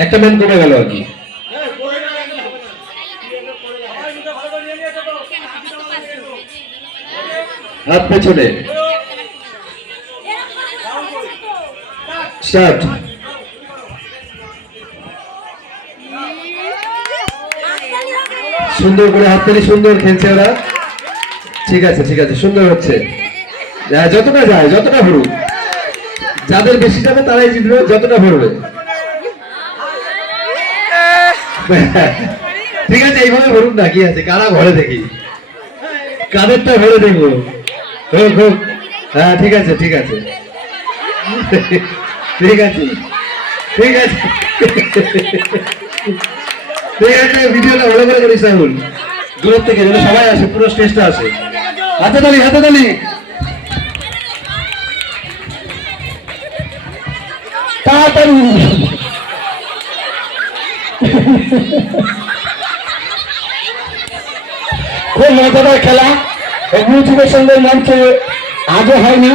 একটা ম্যান কমে গেল আর কি। হাত পেছনে, স্টার্ট। সুন্দর করে হাত তালি, সুন্দর খেলছে ওরা। ঠিক আছে ঠিক আছে, সুন্দর হচ্ছে। যতটা যায়, যতটা ভরুক, যাদের বেশি যাবে তারাই জিতবে, যতটা ভরবে। ঠিক আছে, এইভাবে ভরুন না, কি আছে, কারা ঘরে দেখি, কাদেরটা ভরে দেখবো। হোক হোক, হ্যাঁ ঠিক আছে ঠিক আছে ঠিক আছে ঠিক আছে ঠিক আছে, ভিডিওটা ভালো করে করিস রাহুল, দূর থেকে যেন সবাই আসে, পুরো স্টেজটা আসে। হাতে তালি, হাতে তালি। তাড়াতাড়ি খুব মজাদার খেলা, মিউজিকের সঙ্গে মঞ্চে আগে হয়নি।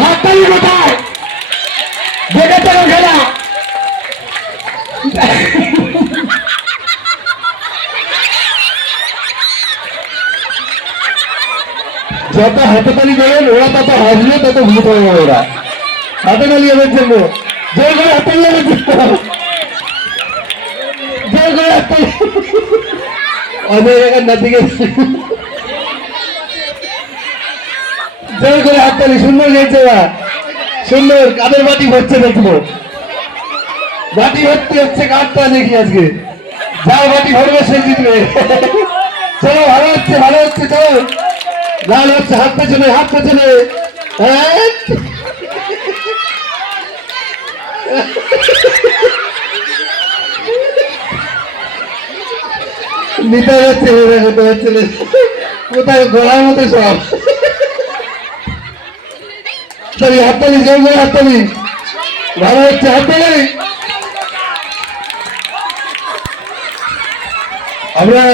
হাততালি কোথায়, দেখেছেন খেলা? যত হাততালি দেবেন ওরা তত হাসবে, তত ভূত হবে ওরা। হাততালি এদের জন্য, জোর করে হাততালি এদের জন্য, জোর করে হাততালি। অনেক জায়গার নাতিকে জোর করে হাততালি, সুন্দর খেলছে ওরা, সুন্দর। কাদের বাটি ভরছে দেখবো, বাটি ভর্তি হচ্ছে কাঠটা দেখি আজকে, যার বাটি ভরবে সে জিতবে। চলো, ভালো হচ্ছে ভালো হচ্ছে, চলো। লাল হচ্ছে, হাত পেছনে, হাত পেছনে। নিতে যাচ্ছে, কোথায় গলার মতো সব। হাততালি, জোর করে হাততালি, ভালো হচ্ছে, হাততালি। আমরা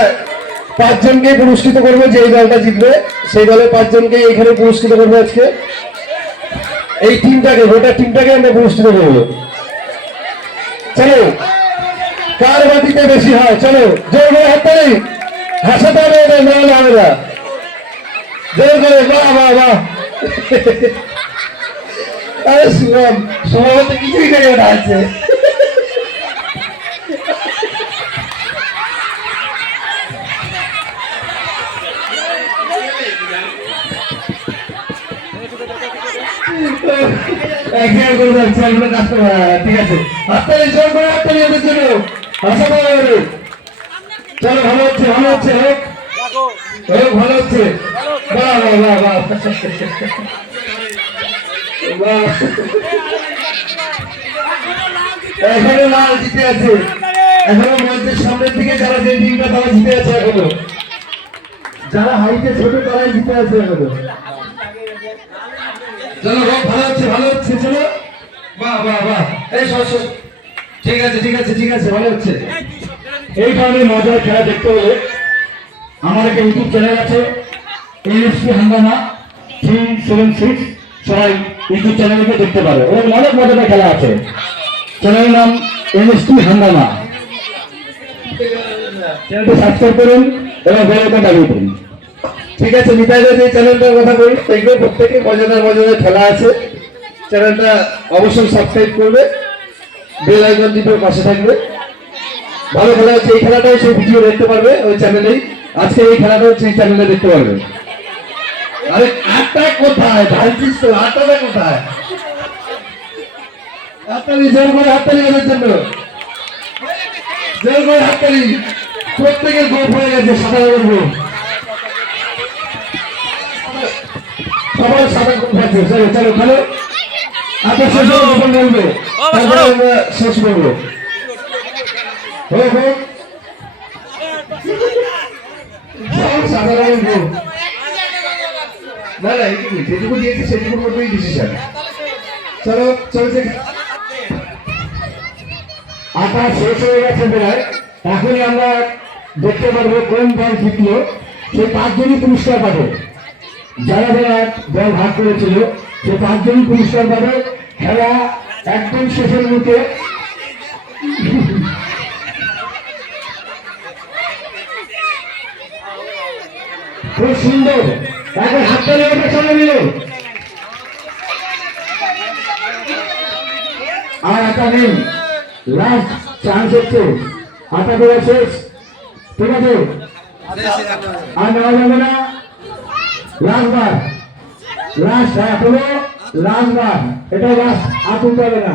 5 জনকে পুরস্কৃত করবো, যে দলটা জিতবে সেই দলের 5 জনকে এখানে পুরস্কৃত করবো আজকে। এই টিমটাকে, গোটা টিমটাকে আমরা পুরস্কৃত করবো। চলো, কার বাটিতে বেশি হয়, চলো জোর করে হাততালি, হাসাতে হবে এদের, নাহলে হবে না। জোর করে, বাহ বাহ বাহ। আরে শুভম, শুভম তো কিছুই করে ওঠা আছে। ঠিক আছে, হাততালি, জোর করে হাততালি ওদের জন্য, হাসাতে হবে। চলো, ভালো হচ্ছে ভালো হচ্ছে, হোক হোক, ভালো হচ্ছে। বাহ বাহ বাহ বাহ বাহ। এখনো লাল জিতে আছে, এখনো মঞ্চের সামনের দিকে যারা, যে টিমটা তারা জিতে আছে এখনো, যারা হাইটে ছোট তারাই জিতে আছে এখনো। চলো, ভালো হচ্ছে ভালো হচ্ছে, চলো। বাহ বাহ বাহ, এই সব ঠিক আছে ঠিক আছে ঠিক আছে, ভালো হচ্ছে। এই ধরনের মজার খেলা দেখতে হলে আমার একটা ইউটিউব চ্যানেল আছে, এনএসপি হাঙ্গামা 376, সবাই ইউটিউব চ্যানেলে দেখতে পারে, এবং অনেক মজাদার খেলা আছে। চ্যানেলের নাম এনএসপি হাঙ্গামা, চ্যানেলটি সাবস্ক্রাইব করুন এবং বেল আইকন দাবিয়ে দিন। ঠিক আছে, মিতাইদের যে চ্যানেলটার কথা বলি, দেখবে প্রত্যেকে মজাদার মজাদার খেলা আছে। চ্যানেলটা অবশ্যই সাবস্ক্রাইব করবে, বেল আইকন টিপে পাশে থাকবে। ভালো খেলা হচ্ছে, এই খেলাটাও সেই ভিডিও দেখতে পারবে ওই চ্যানেলেই। আজকে এই খেলাটাও সেই চ্যানেলে দেখতে পারবে। আরে আটটা কোথায় ঢালছিস তো, আটটা কোথায়? হাততালি, জোর করে হাততালি ওদের জন্য, জোর করে হাততালি। প্রত্যেকের গোপ হয়ে গেছে, সাদা করবো, সবাই সাদা গোপ আছে। চলো চলো, খেলো। আপনার শেষ বলবে, তারপরে আমরা শেষ করবো। হোক হোক, সাদা রঙের গোপ। না না, এইটুকু যেটুকু দিয়েছি সেটুকুর মধ্যেই ডিসিশন। চলো চলছে, আটা শেষ হয়ে গেছে প্রায়। এখনই আমরা দেখতে পারবো কোন দল জিতলো। সেই 5 জনই পুরস্কার পাবে। যারা যারা দল ভাগ করেছিল সেই 5 জনই পুরস্কার পাবে। খেলা একদম শেষের মুখে। খুব সুন্দর, এখন হাততালি ওঠে সবাই মিলে। আর একটা নেই, লাস্ট চান্স হচ্ছে, আটা করে শেষ, ঠিক আছে, আর নেওয়া যাবে না। লাস্ট বার, লাস্ট, হ্যাঁ বলো, লাস্ট বার, এটা লাস্ট, আর তুলতে হবে না।